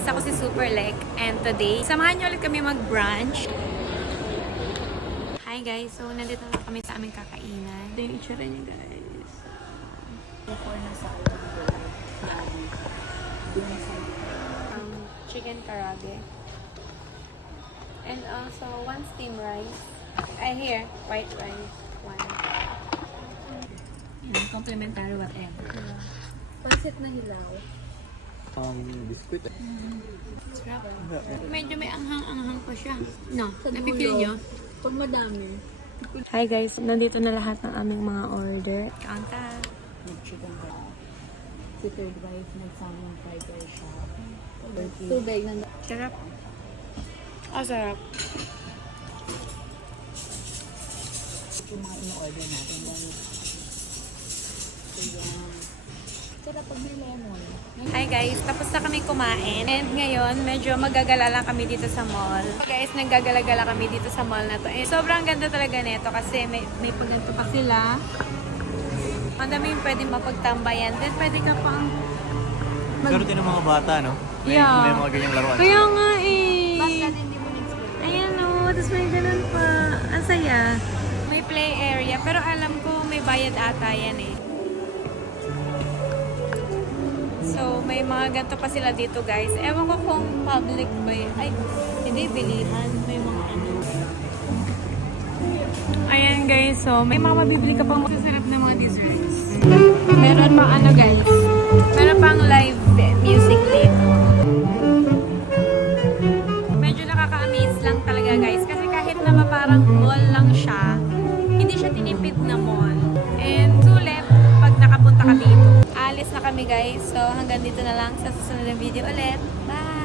guys, ako si Superlek and today, samahan niyo ulit kami mag-brunch. Hi guys, so nandito na kami sa aming kakainan. Ito yung itsura niya guys. Chicken karage. And also, one steamed rice. I hear white rice. One. Complimentary whatever. Pansit na hilaw. Biskuit. Sarap. Medyo may anghang-anghang pa siya. No, napipil nyo? Pag madami. Hi guys, nandito na lahat ng aming mga order. Kanta. Nag-chicken ba? Si third wife, nag-salmon fried rice siya. Tubig na. Sarap. Sarap. Yung mga in-order natin. Sarap pag may lemon. Hi guys, tapos na kami kumain. And ngayon, medyo magagala lang kami dito sa mall. So guys, naggagala-gala kami dito sa mall na to. And sobrang ganda talaga nito kasi may paganto pa sila. Ang daming pwedeng mapagtambayan. Then pwede ka pang Pero din ng mga bata, no? May, Yeah. may mga ganyang laruan. Kaya nga eh. Basta hindi mo na-explain. Ayan o, tapos may ganun pa. Ang saya. May play area, pero alam ko may bayad ata yan eh. So, may mga ganito pa sila dito guys. Ewan ko kung public ba yun. Ay, hindi, bilihan. May mga ano. Ayan guys, so may mga mabibili ka pang masasarap na mga desserts. Meron pang ano guys. Meron pang live music dito. Medyo nakaka-amaze lang talaga guys. Kasi kahit na parang mall lang siya, hindi siya tinipid na mall. And sulit, pag nakapunta ka dito. Alis na kami guys. So hanggang dito na lang sa susunod na video ulit. Bye!